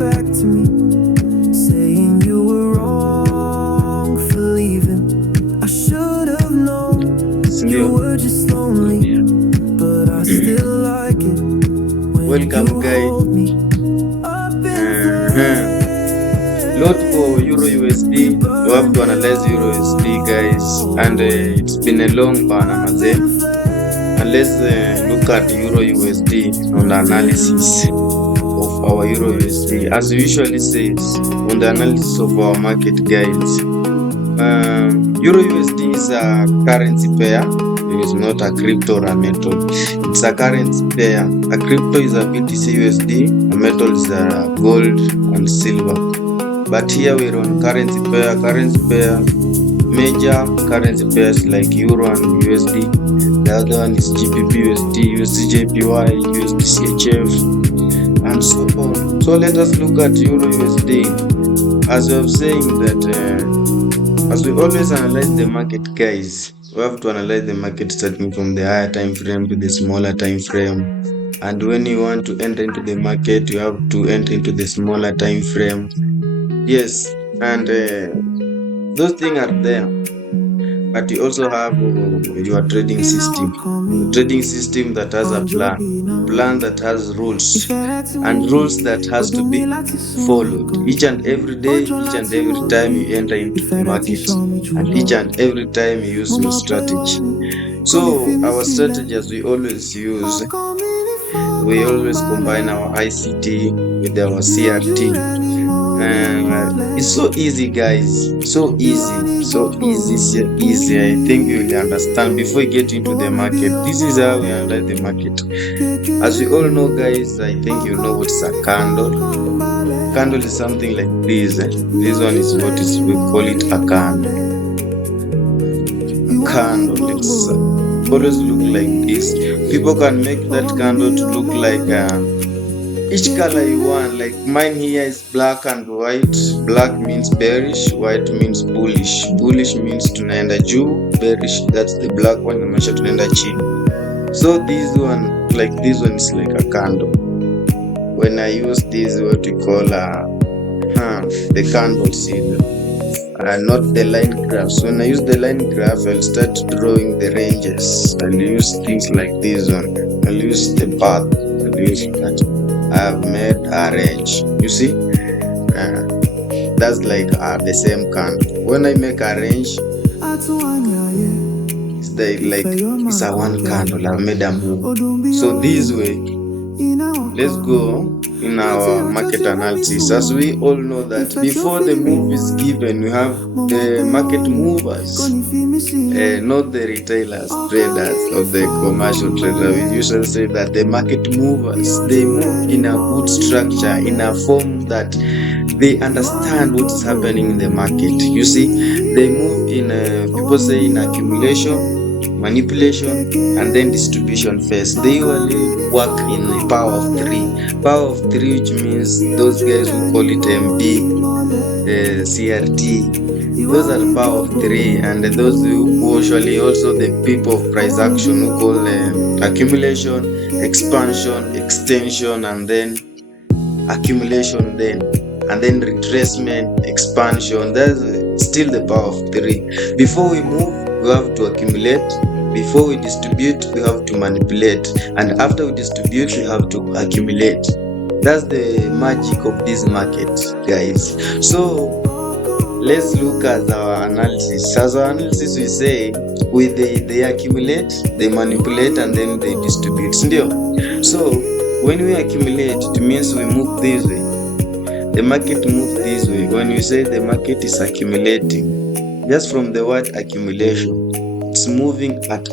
back to me, saying you were wrong for leaving. I should have known you were just lonely, but I still like it when Welcome you guys. hold me up in Lot for Eurousd. You have to analyze Eurousd, guys, and it's been a long bana maze. And let's look at Eurousd on the analysis of our Eurousd. As we usually says on the analysis of our market, guys, Eurousd is a currency pair. It is not a crypto or a metal. It's a currency pair. A crypto is a BTC USD. A metal is a gold and silver. But here we're on currency pair. Major currency pairs like Euro and USD. The other one is GBP USD, USDJPY, USDCHF, and so on. So let us look at Eurousd. As we have saying that, as we always analyze the market, guys, we have to analyze the market starting from the higher time frame to the smaller time frame. And when you want to enter into the market, you have to enter into the smaller time frame. Yes, and those things are there, but you also have your trading system that has a plan that has rules, and rules that has to be followed each and every day, each and every time you enter into the market, and each and every time you use your strategy. So our strategy, as we always use, we always combine our ICT with our CRT. It's so easy, guys. So easy. I think you will understand before you get into the market. This is how we analyze the market. As we all know, guys, I think you know what's a candle. Candle is something like this. This one is what is we call it a candle. A candle. It's always look like this. People can make that candle to look like each color you want. Like mine here is black and white. Black means bearish, white means bullish. Bullish means tunaenda juu, bearish, that's the black one, inamaanisha tunaenda chini. So this one, like this one is like a candle. When I use this, what we call the candle seal, not the line graphs. When I use the line graph, I'll start drawing the ranges. I'll use things like this one. I'll use the path. I'll use that. I have made a range. You see, that's like the same candle. When I make a range, it's a one candle. I've made a move. So this way, let's go in our market analysis. As we all know that before the move is given, we have the market movers, not the retailers, traders, or the commercial traders. We usually say that the market movers, they move in a good structure, in a form that they understand what's happening in the market. You see, they move in, people say, in accumulation, manipulation, and then distribution phase. They usually work in the power of three. Power of three, which means those guys who call it MB, CRT. Those are the power of three, and those who usually also the people of price action who call accumulation, expansion, extension, and then accumulation, and then retracement, expansion. That's still the power of three. Before we move, we have to accumulate. Before we distribute, we have to manipulate, and after we distribute, we have to accumulate. That's the magic of this market, guys. So let's look at our analysis. As our analysis, we say they accumulate, they manipulate, and then they distribute. So when we accumulate, it means we move this way. The market moves this way. When we say the market is accumulating, just from the word accumulation, it's moving at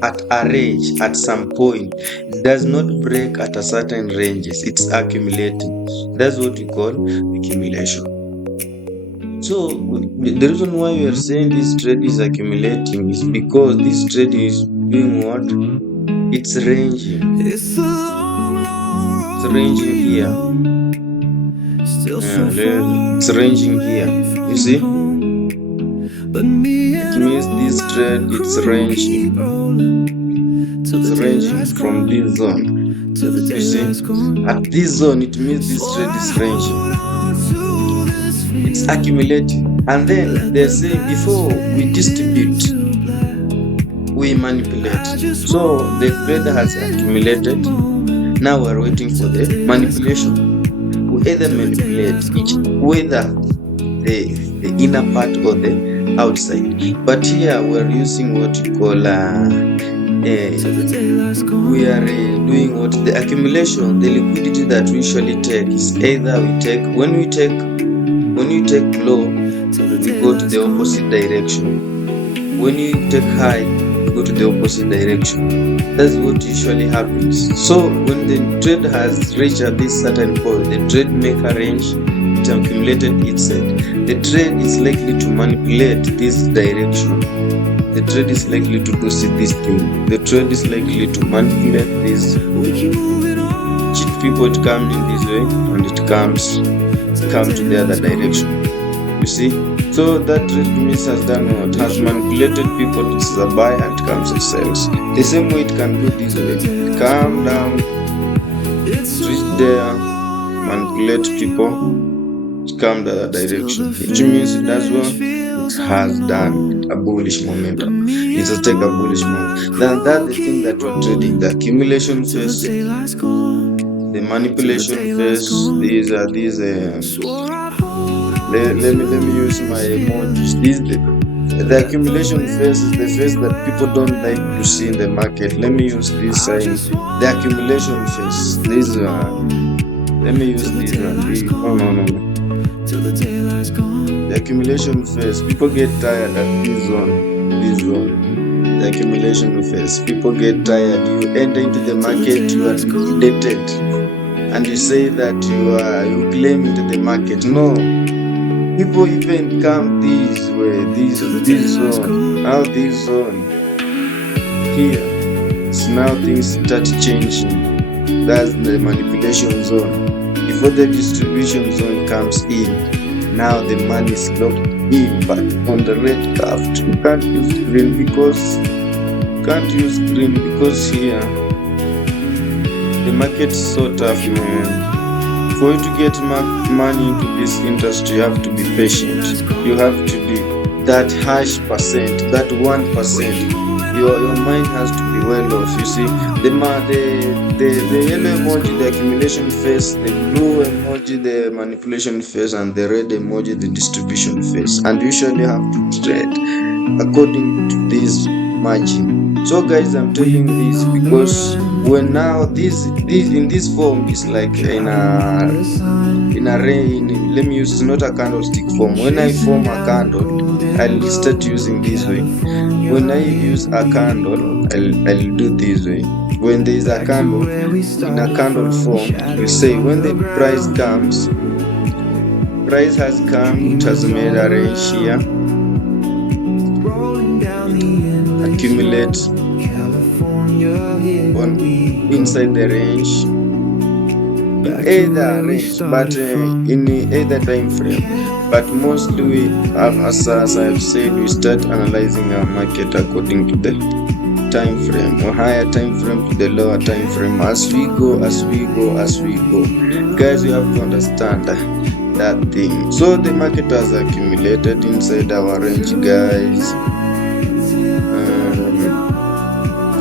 a range at some point. It does not break at a certain ranges. It's accumulating. That's what we call accumulation. So the reason why we are saying this trade is accumulating is because this trade is doing what? It's ranging. It's ranging here. It's ranging here. You see? It means this trade, it's ranging from this zone You see, at this zone, it means this trade is ranging. It's accumulating. And then they're saying before we distribute, we manipulate. So the trader has accumulated. Now we're waiting for the manipulation. We either manipulate whether the inner part or the outside. But here we're using what you call we are doing what the accumulation, the liquidity that we usually take is either we take when you take low, we go to the opposite direction. When you take high, you go to the opposite direction. That's what usually happens. So when the trade has reached at this certain point, the trade make a range, it accumulated itself. The trade is likely to manipulate this direction. The trade is likely to proceed this thing. The trade is likely to manipulate this. Cheat people, it comes in this way and it comes to the other direction. You see? So that trade means has done what? Has manipulated people. This is a buy and it comes and sells. The same way it can go this way. It come down, reach there, manipulate people, it come the other direction. Which means it does what? It has done a bullish momentum. It's a take a bullish momentum. Then that's the thing that we're trading. The accumulation phase, the manipulation phase. These are let me use my emojis. The accumulation phase is the phase that people don't like to see in the market. Let me use this sign. The accumulation phase. Let me use this one. The accumulation phase. People get tired at this zone. The accumulation phase. People get tired. You enter into the market, you are liquidated, and you say that you claim into the market. No. People even come this way, this zone, now this zone, here. So now things start changing. That's the manipulation zone. Before the distribution zone comes in, now the money is locked in, but on the red curve. You can't use green because here the market is so tough, man. For you to get money into this industry, you have to be patient. You have to be that harsh percent, that 1%. Your mind has to be well off. You see, the yellow emoji, the accumulation phase, the blue emoji, the manipulation phase, and the red emoji, the distribution phase. And you usually have to trade according to this margin. So guys, I'm telling this because when now this in this form is like in a rain. Let me use, it's not a candlestick form. When I form a candle, I'll start using this way. When I use a candle, I'll do this way. When there is a candle in a candle form, we say when the price comes, price has come, it has made a range here, accumulate on inside the range, either range, but in either time frame. But mostly we have, as I've said, we start analyzing our market according to the time frame, or higher time frame to the lower time frame. As we go, guys, you have to understand that thing. So the market has accumulated inside our range, guys.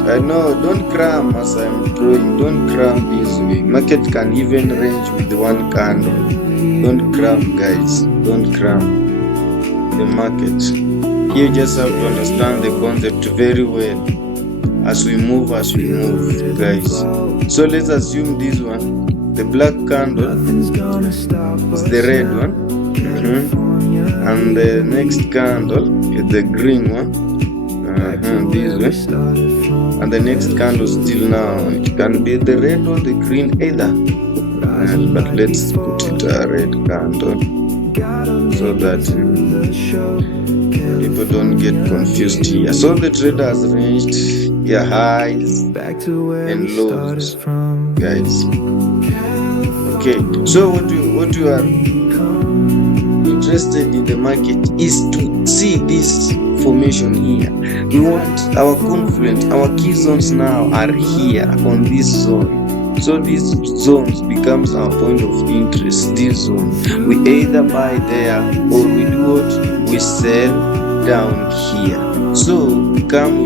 I know, don't cram as I'm drawing, don't cram this way. Market can even range with one candle. Don't cram, guys, don't cram the market. You just have to understand the concept very well as we move, guys. So let's assume this one, the black candle is the red one, and the next candle is the green one. This way, and the next candle still now, it can be the red or the green either, but let's put it a red candle so that people don't get confused here. So the trader has arranged their highs and lows, guys. Okay, so what you are interested in the market is to see this formation here. We want our confluence, our key zones now are here on this zone. So these zones becomes our point of interest. This zone, we either buy there or we do what? We sell down here. So we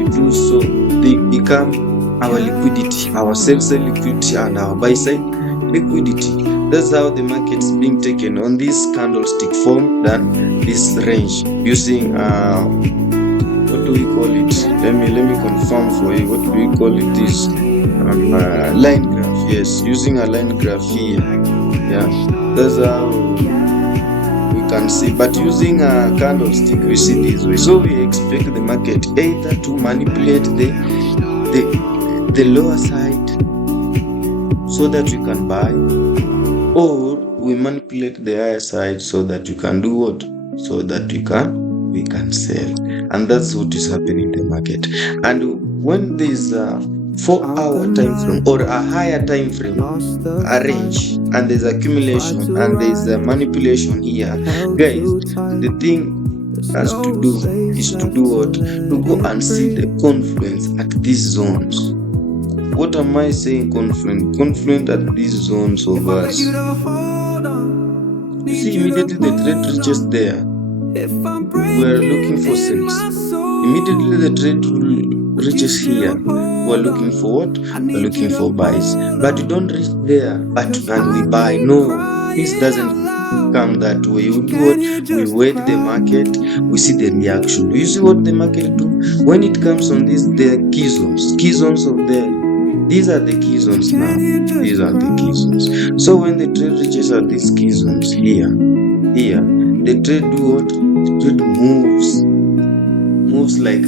do so. They become our liquidity, our sell side liquidity and our buy side liquidity. That's how the market's being taken on this candlestick form than this range using what do we call it? Let me confirm for you. What do we call it? This line graph. Yes, using a line graph here. Yeah, that's how we can see. But using a candlestick, we see this way. So we expect the market either to manipulate the lower side so that you can buy, or we manipulate the higher side so that you can do what? So that we can sell. And that's what is happening in the market. And when there's a 4-hour time frame or a higher time frame, a range, and there's accumulation and there's a manipulation here, guys, the thing has to do is to do what? To go and see the confluence at these zones. What am I saying? Confluent at these zones of us. You see, immediately the trade reaches there, we are looking for sales. Immediately the trade reaches here, we are looking for what? We are looking for buys. But you don't reach there and we buy. No, this doesn't come that way. We do what? We wait the market, we see the reaction. You see what the market do? When it comes on this, there are key zones of there. These are the key zones now. These are the key zones. So when the trade reaches at these key zones here, the trade do what? The trade moves like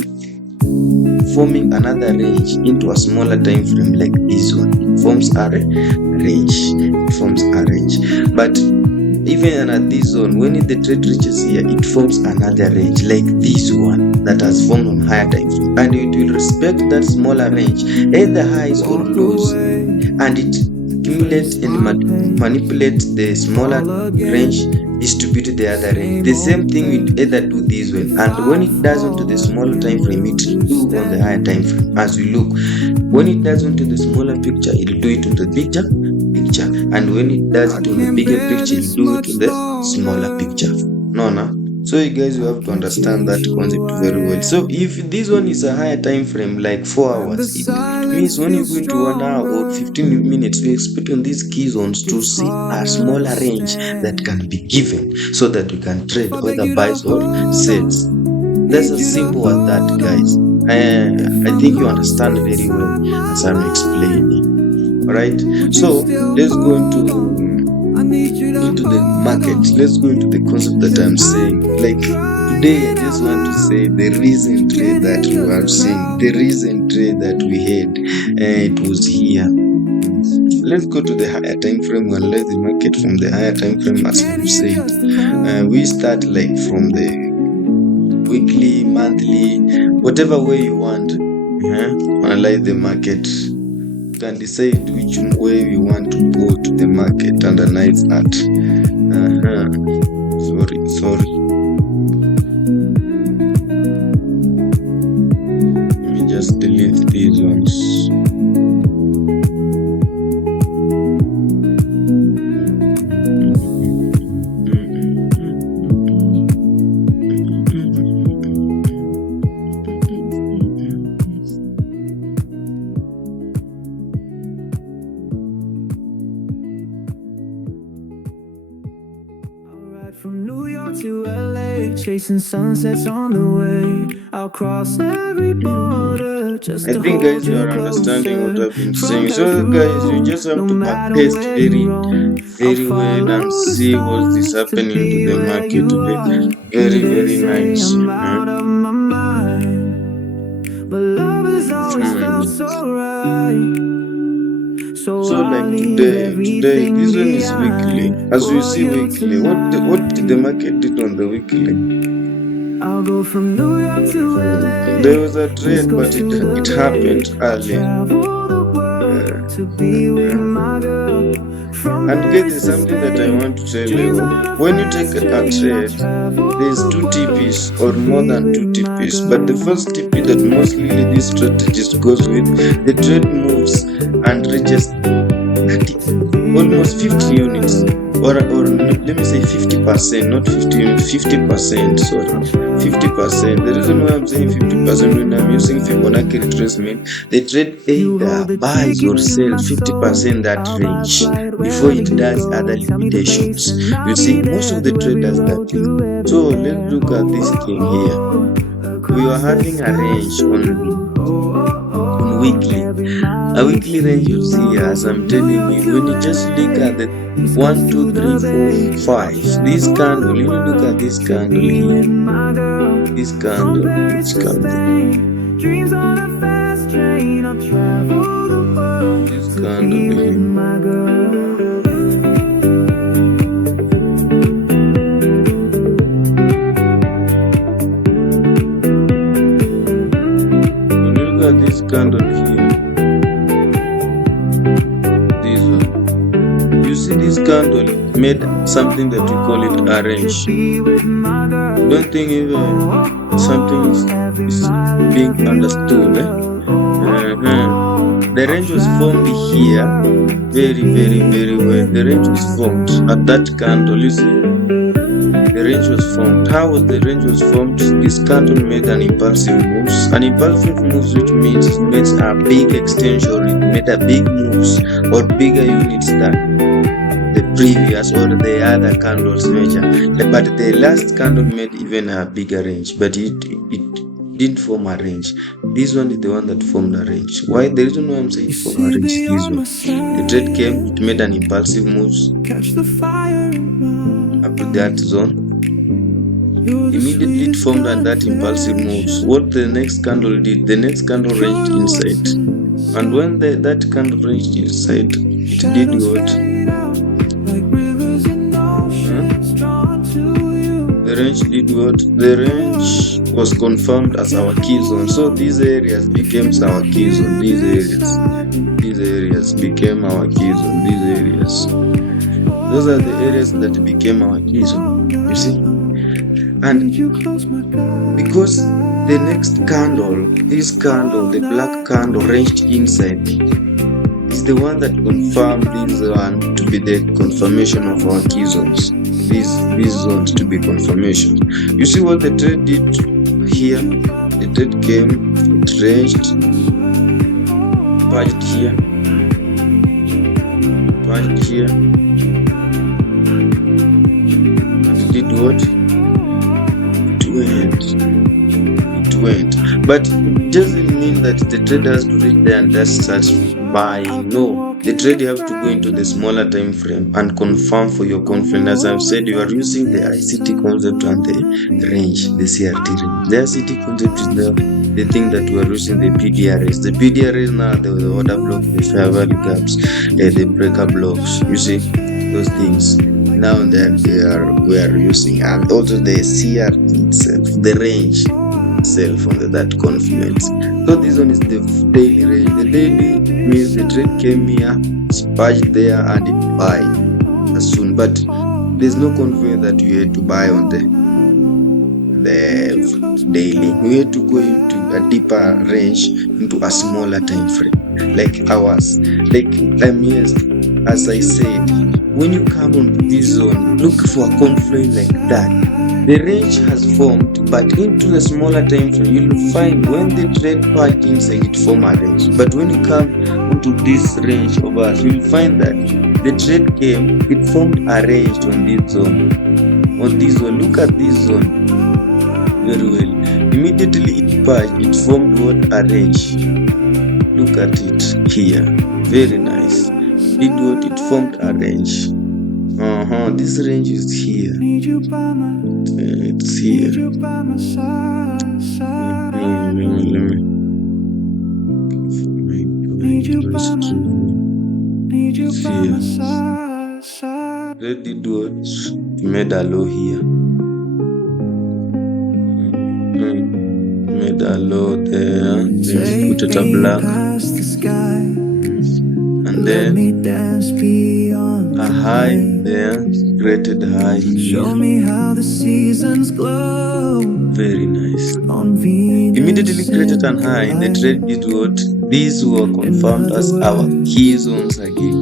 forming another range into a smaller time frame like this one. It forms a range. But even at this zone, when the trade reaches here, it forms another range like this one that has formed on higher time frame, and it will respect that smaller range, either highs or lows, and it accumulates and manipulates the smaller range, distribute the other range. The same thing will either do this way, and when it does onto the smaller time frame, it will do on the higher time frame. As we look, when it does onto the smaller picture, it will do it onto the picture, and when it does it on the bigger picture, it will do it on the smaller picture. So you guys, you have to understand that concept very well. So if this one is a higher time frame like 4 hours, it means when you go into 1 hour or 15 minutes, we expect on these key zones to see a smaller range that can be given so that we can trade whether buys or sells. That's as simple as that, guys. I think you understand very well as I'm explaining. Alright, so let's go into the market. Let's go into the concept that I'm saying. Like today, I just want to say the recent trade that we are seeing, the recent trade that we had, it was here. Let's go to the higher time frame and analyze the market from the higher time frame. As we said, we start like from the weekly, monthly, whatever way you want. Analyze the market. Can decide which way we want to go to the market and analyze that. Sorry. Let me just delete these ones. From New York to LA, chasing sunsets on the way. I'll cross every border just to I think, guys, you are understanding what I've been saying. So, guys, you just have to paste very well and see what is happening to the market today. Very nice. But love has always felt so right. So like today, this one is weekly. As we see weekly, what did the market did on the weekly? I'll go from New York to LA. There was a trade, but it happened early. And guys, there's something that I want to tell you. When you take a trade, there's 2 TPs or more than 2 TPs. But the first TP that mostly this strategist goes with, the trade moves and reaches 30, almost 50 units, or let me say 50%, not 50 units, 50%, sorry, 50%. The reason why I'm saying 50% when I'm using Fibonacci retracement, the trade either buys or sells 50% that range before it does other liquidations. You see, most of the traders that is. So let's look at this thing here. We are having a range on weekly. A weekly range, you see, as I'm telling you, when you just look at the 1, 2, 3, 4, 5, this candle, you look at this candle here. This candle, which candle? This candle here. This candle here, this one, you see this candle made something that we call it a range. Don't think even something is being understood. The range was formed here very well. The range was formed at that candle. You see, the range was formed. How was the range was formed? This candle made an impulsive moves. An impulsive moves, which means it makes a big extension. It made a big moves or bigger units than the previous or the other candles measure. But the last candle made even a bigger range, but it didn't form a range. This one is the one that formed a range. Why? The reason why I'm saying form a range is this one. The trade came, it made an impulsive moves up to that zone. Immediately it formed and that impulsive moves. What the next candle did, the next candle ranged inside. And when that candle ranged inside, it did what? The range did what? The range was confirmed as our key zone. So these areas became our key zone. These areas became our key zone. These areas. Those are the areas that became our key zone. You see? And because the next candle, this candle, the black candle ranged inside, is the one that confirmed this one to be the confirmation of our key zones. These zones to be confirmation. You see what the trade did here? The trade came, it ranged, purged here, and it did what? It went. But it doesn't mean that the trade has to reach there and just start buying. No, the trade you have to go into the smaller time frame and confirm for your confidence. As I've said, you are using the ICT concept and the range, the CRT range. The ICT concept is the thing that we are using, the PDRs. The PDRs now, the order block, the fair value gaps, the breaker blocks. You see those things. Now that we are using, and also the CRT itself, the range itself under that confluence. So this one is the daily range. The daily means the trade came here, spiked there, and it buy as soon. But there's no confluence that you had to buy on the daily. We had to go into a deeper range, into a smaller time frame, like hours. Like yes, as I said, when you come on this zone, look for a confluence like that. The range has formed, but into the smaller time frame, you will find when the trade part inside it form a range. But when you come into this range of us, you will find that the trade came, it formed a range on this zone. On this zone, look at this zone very well. Immediately it patched, it formed what? A range. Look at it here, very nice. Did what? It formed a range. This range is here. It's here. They did what? Made a low here. Made a low there. Then put it a black. And and then a high there, created high here. Very nice. Immediately created an high, the trade did what? These were confirmed as our key zones again.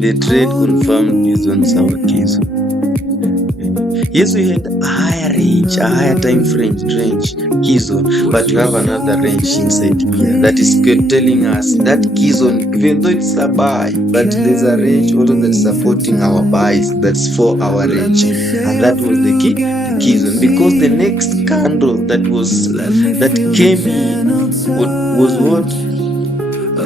The trade confirmed these zones our key zone. Yes, we had a higher range, a higher time frame range key zone, but we have another range inside here that is telling us that key zone, even though it's a buy, but there's a range also that's supporting our buys. That's for our range, and that was the key zone, because the next candle that came in was what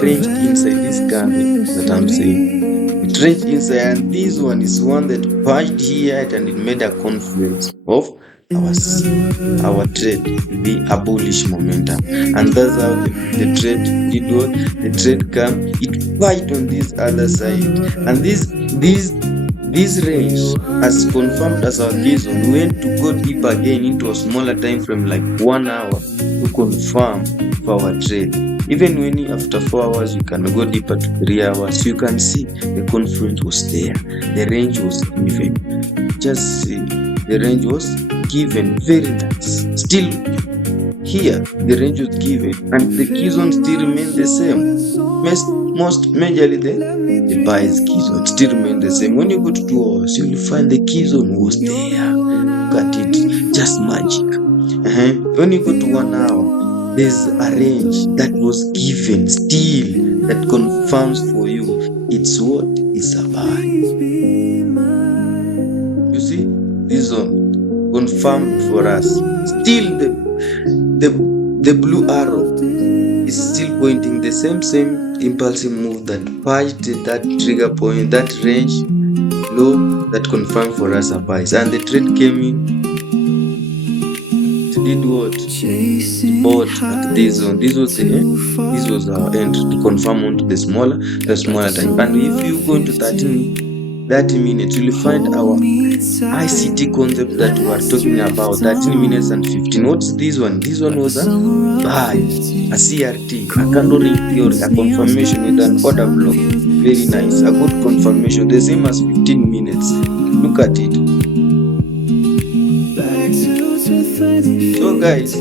ranged inside this candle that I'm saying. It ranged inside, and this one is one that pushed here and it made a confluence of our trade to be a bullish momentum. And that's how the trade did what? The trade come, it fight on this other side. And this range, as confirmed as our key zone, went to go deep again into a smaller time frame like 1 hour to confirm for our trade. Even when after 4 hours you can go deeper to 3 hours, you can see the confluence was there. The range was given. Just see, the range was given. Very nice. Still here, the range was given, and the key zone still remained the same. Most majorly the buyer's key zone still remain the same. When you go to 2 hours, you will find the key zone was there. Look at it, just magic. When you go to 1 hour, there's a range that was given still that confirms for you it's what is a buy. You see, this zone confirmed for us. Still the blue arrow is still pointing the same impulsive move that pushed that trigger point, that range low that confirmed for us a buy. And the trade came in, did what? Bought at this zone. This was our end to confirm onto the smaller time. And if you go into 30 minutes, you'll find our ICT concept that we are talking about, 13 minutes and 15. What's this one? This one was a buy, a CRT, a candle theory, a confirmation with an order block. Very nice, a good confirmation, the same as 15 minutes. Look at it. So guys,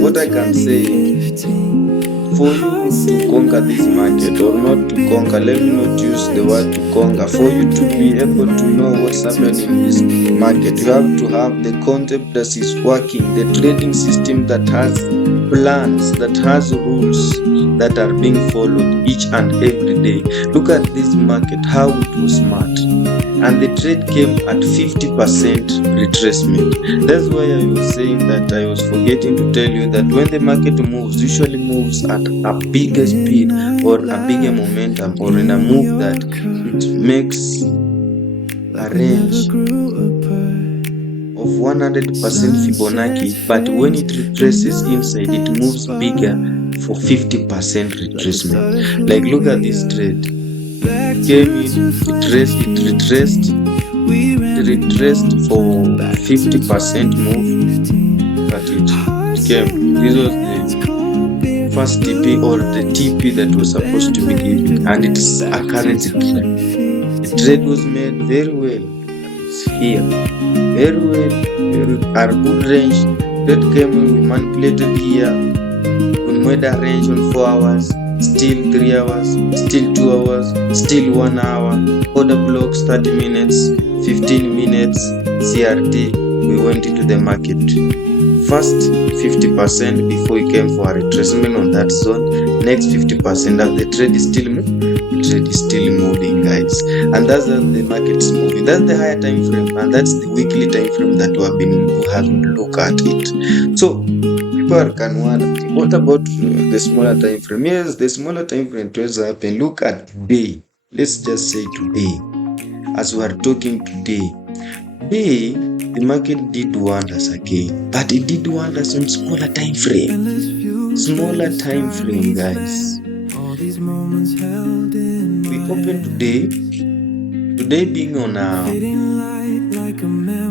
what I can say, for you to conquer this market, or not to conquer, let me not use the word to conquer, for you to be able to know what's happening in this market, you have to have the concept that is working, the trading system that has plans, that has rules that are being followed each and every day. Look at this market, how it was smart. And the trade came at 50% retracement. That's why I was saying that I was forgetting to tell you that when the market moves, usually moves at a bigger speed or a bigger momentum, or in a move that it makes a range of 100% Fibonacci, but when it retraces inside, it moves bigger for 50% retracement. Like look at this trade. Came in, it retraced for 50% move, but it came. This was the first TP, or the TP that was supposed to be given, and it's a currency trade. The trade was made very well. It's here, very well, a good range. That came in, we manipulated here, we made a range on 4 hours. Still 3 hours, still 2 hours, still 1 hour, order blocks 30 minutes, 15 minutes, CRT, we went into the market. First 50% before we came for a retracement on that zone, next 50% as the trade is still moving, guys. And that's how the market is moving. That's the higher time frame, and that's the weekly time frame that we have look at it. So people can wonder, what about the smaller time frame? Yes, the smaller time frame trades happen. Look at today. Let's just say today, as we are talking today, the market did wonders again, but it did wonders on smaller time frame. Smaller time frame, guys. We open today being on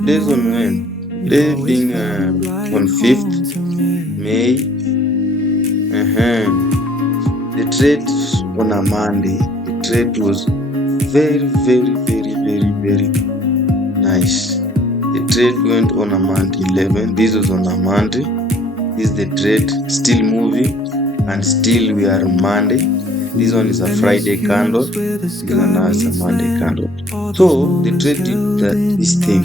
days on when? Today being on 5th May. The the trade on a Monday, the trade was very nice. The trade went on a Monday 11. This was on a Monday. This is the trade still moving, and still we are Monday. This one is a Friday candle. This one now is a Monday candle. So the trade did this thing.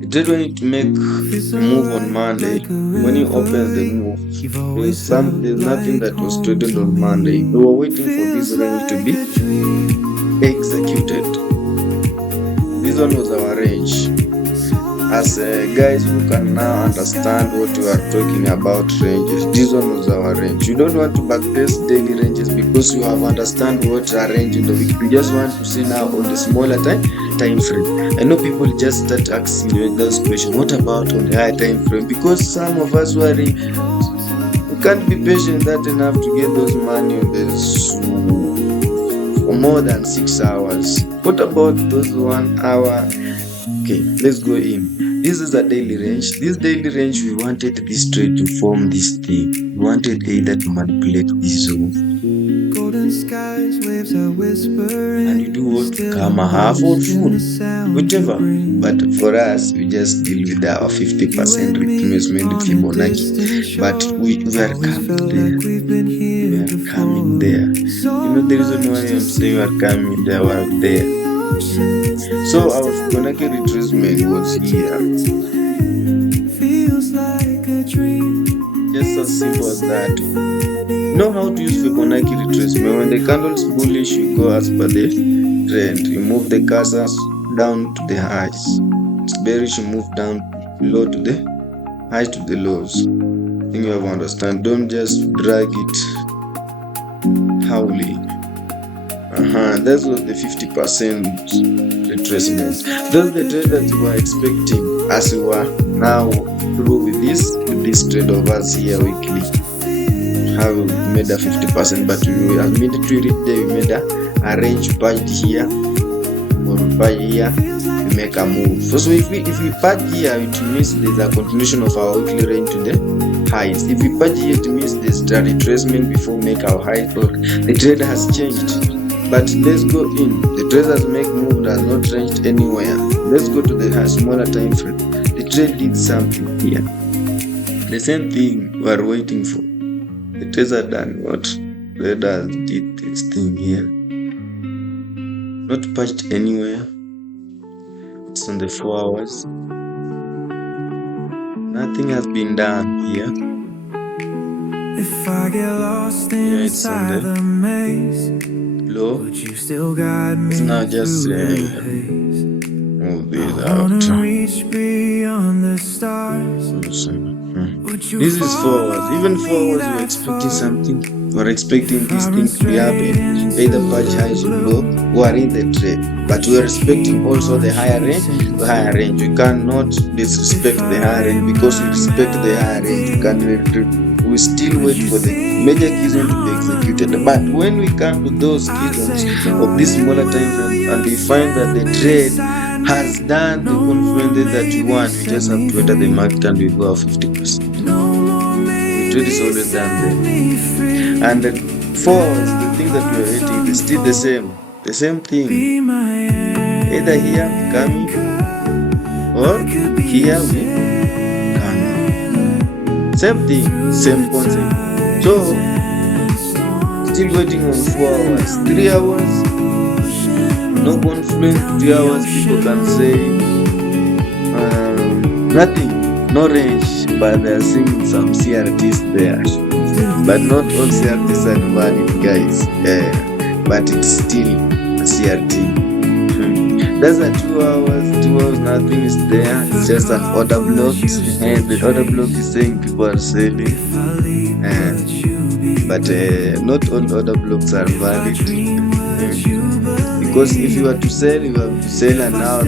The trade, when it make a move on Monday, when you open the move, there's nothing that was traded on Monday. We were waiting for this range to be executed. This one was our range. As guys who can now understand what we are talking about ranges, this one was our range. You don't want to backtest daily ranges because you have understand what a range in the week. You just want to see now on the smaller time frame. I know people just start asking you those questions. What about on the higher time frame? Because some of us we can't be patient that enough to get those money on this for more than 6 hours. What about those 1 hour? Okay, let's go in. This is a daily range. This daily range, we wanted this trade to form this thing. We wanted either to manipulate this zone, and you do what? Come a half or full, whichever. But for us, we just deal with our 50% replacement with Fibonacci. But we are coming there. We are coming there. You know the reason why I'm saying we are coming there. We are there. So our Fibonacci retracement was here. Just as simple as that. Know how to use Fibonacci retracement. When the candle is bullish, you go as per the trend. You move the cursors down to the highs. It's bearish, you move down low to the highs to the lows. I think you have understand. Don't just drag it howly. That was the 50% retracement. Those the trade that we were expecting as we were now through with this trade of us here weekly. How we made a 50%, but we immediately reach there, we made a range patch here or patch here, we make a move. So if we patch here, it means there's a continuation of our weekly range to the highs. If we patch here, it means there's a retracement before we make our high. The trade has changed. But let's go in. The traders make move has not ranged anywhere. Let's go to the smaller time frame. The trade did something here. The same thing we are waiting for. The trader done what? Traders did this thing here. Not patched anywhere. It's on the 4 hours. Nothing has been done here. If I get lost inside the maze, low. you still got me. It's not just move this out. Reach beyond the stars. This is 4 hours. Even 4 hours, we're expecting something. We're expecting this thing to be happening. Either patch highs or low, we are in the trade. But we are expecting also the higher range. The higher range. We cannot disrespect the higher range because we respect the higher range. We still wait for the major key zone to be executed. But when we come to those key zones of this smaller time frame and we find that the trade has done the confluence that we want, we just have to enter the market and we go 50%. The trade is always done there. And the 4 hours, the thing that we are waiting is still the same thing. Either here we come or here we come. Same thing, same concept. So, still waiting on 4 hours. 3 hours, no confluence. 3 hours, people can say nothing, no range, but they are seeing some CRTs there. But not all CRTs are valid, guys. But it's still a CRT. That's a 2 hours, nothing is there. It's just an order block, and the order block is saying people are selling. But not all order blocks are valid. Because if you are to sell, you have to sell, and now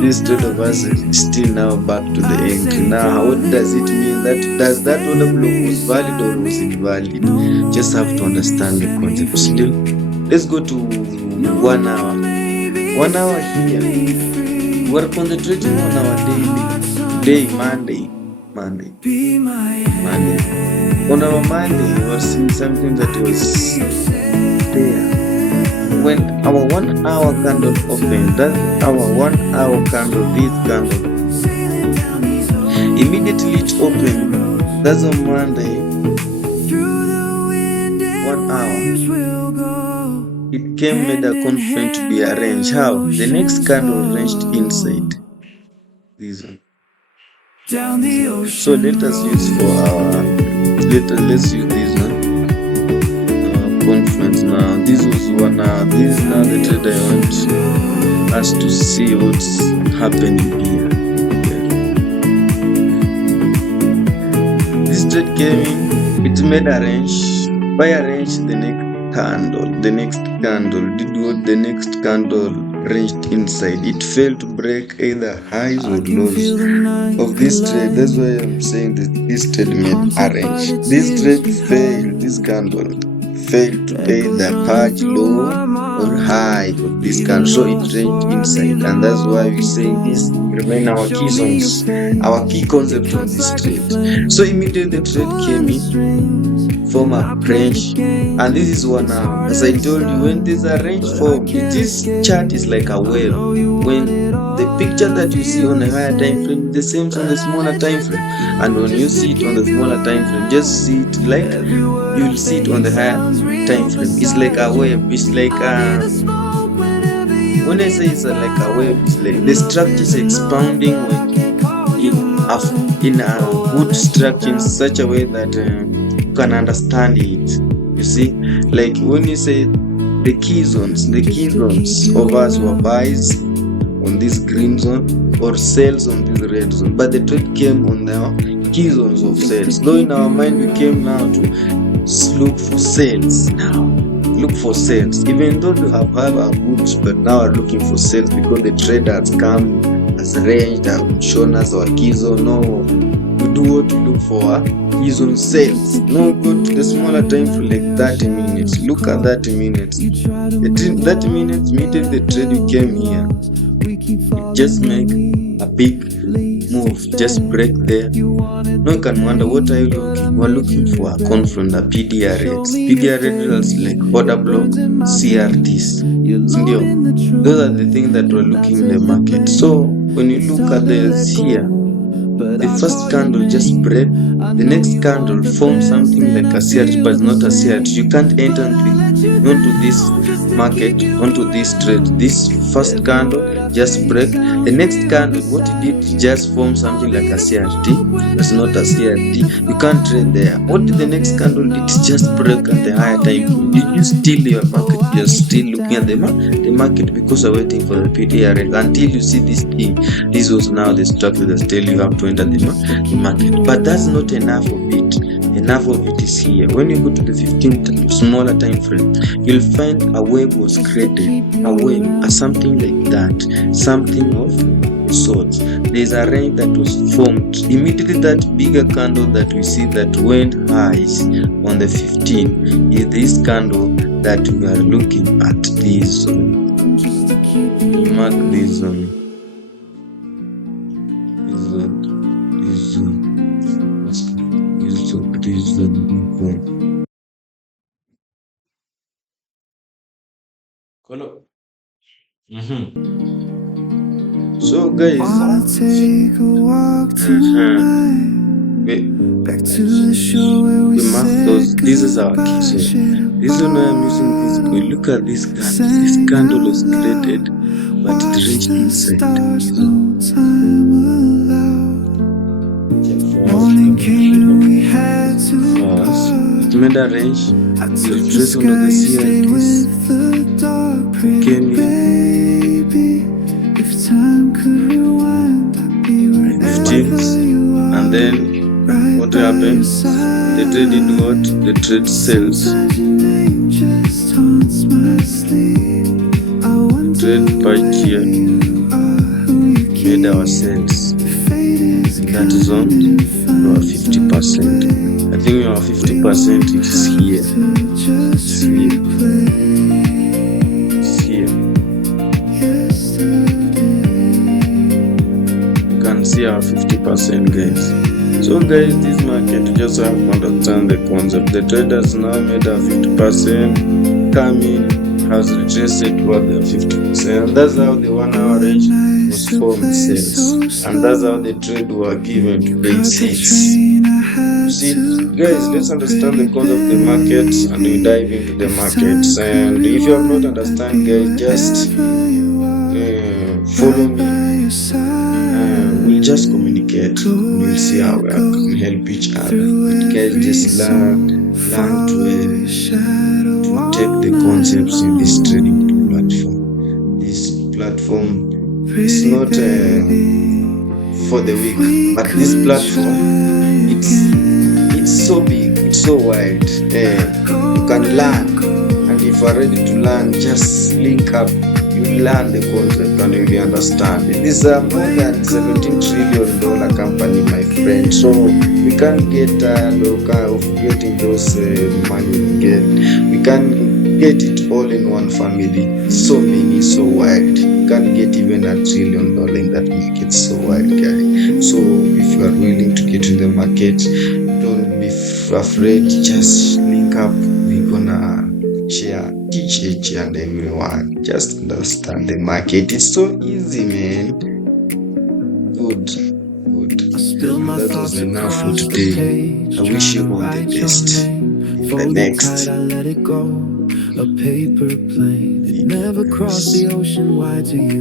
this trade of us is still now back to the entry. Now, what does it mean? Does that order block was valid or was invalid? Just have to understand the concept. Still, let's go to 1 hour. 1 hour here. We're concentrating on our day Monday. Monday. On our Monday, we were seeing something that was there. When our 1 hour candle opened, that's our 1 hour candle, this candle, immediately it opened. That's on Monday, 1 hour. It came, made a confluence to be arranged. How? The next candle arranged inside this one. So let us use for our let's use this one. Confluence now. This was one. This is now the trade I want us to see what's happening here. This trade came in. It made a range. By arrange the next candle did what the next candle ranged inside. It failed to break either highs or lows of this trade. That's why I'm saying that this trade made a range. This trade failed. This candle failed to either patch low or high of this candle, so it ranged inside, and that's why we say this remain our key zones, our key concept of this trade. So immediately the trade came in, form a range, and this is 1 hour. As I told you, when this range form, this chart is like a wave. When the picture that you see on a higher time frame, the same on the smaller time frame, and when you see it on the smaller time frame, just see it like you'll see it on the higher time frame. It's like a wave. It's like when I say it's like a wave, it's like the structure is expounding in a good structure in such a way that you can understand it. You see, like when you say the key zones of us were buys on this green zone or sells on this red zone, but the trade came on the key zones of sales. Though in our mind we came now to look for sales even though we have our goods, but now are looking for sales because the trade has come, has ranged, have shown us our key zone. No, we do what to look for key zone sales. No, go to the smaller time for like 30 minutes. Look at 30 minutes. 30 minutes meeting the trade you came here. Just make a big move, just break there. No, you can wonder, what are you looking? We're looking for a confluence, a PDRX. PDRX like order block, CRTs. Those are the things that we're looking in the market. So when you look at this here, the first candle just break, the next candle forms something like a CRT, but not a CRT. You can't enter onto this market, onto this trade. This first candle just break, the next candle, what it did, just form something like a CRT. That's not a CRT. You can't trade there. What did the next candle did? Just break at the higher time. Did you still your market? You're still looking at the market because you're waiting for the PDRX until you see this thing. This was now the structure that tell you have to enter the market. But that's not enough of it. Enough of it is here. When you go to the 15th smaller time frame, you'll find a wave was created. A wave, something like that, something of sorts. There's a range that was formed. Immediately that bigger candle that we see that went highs on the 15th is this candle that we are looking at. This zone. Mark this zone. So guys, we mark those. This is our key zone. This is why I'm using this. We look at this candle. This candle was created, but it reached inside. It made a range. You trace under the CRTs. Came in. 15th, and then what happens? The trade did what? The trade sells. Trade part here made our sales. That is on our 50%. I think our 50% is here. It's here. It's here. You can see our 50%, guys. So guys, this market, you just have to understand the concept. The traders now made a 50% come in, has retraced toward the 50%. That's how the 1 hour range was formed sales. And that's how the trade were given to pay sales. See, guys, let's understand the concept of the market and we dive into the markets. And if you have not understand, guys, just follow me. We'll just communicate. We'll see how we can help each other. But guys, just learn to take the concepts in this trading platform. This platform is not for the weak, but this platform, it's so big, it's so wide. You can learn, and if you are ready to learn, just link up. You learn the concept and you will understand. This is a more than $17 trillion company, my friend. So we can't get of getting those money again. We can't get it all in one family. So many, so wide. You can't get even $1 trillion in that market. So wide, guy. So if you are willing to get in the market, don't be afraid. Just link up. We're gonna share, teach each and everyone. Just understand the market. It's so easy, man. Good. That was enough for today. I wish you all the best in the next. A paper plane, it never crossed the ocean. Why do you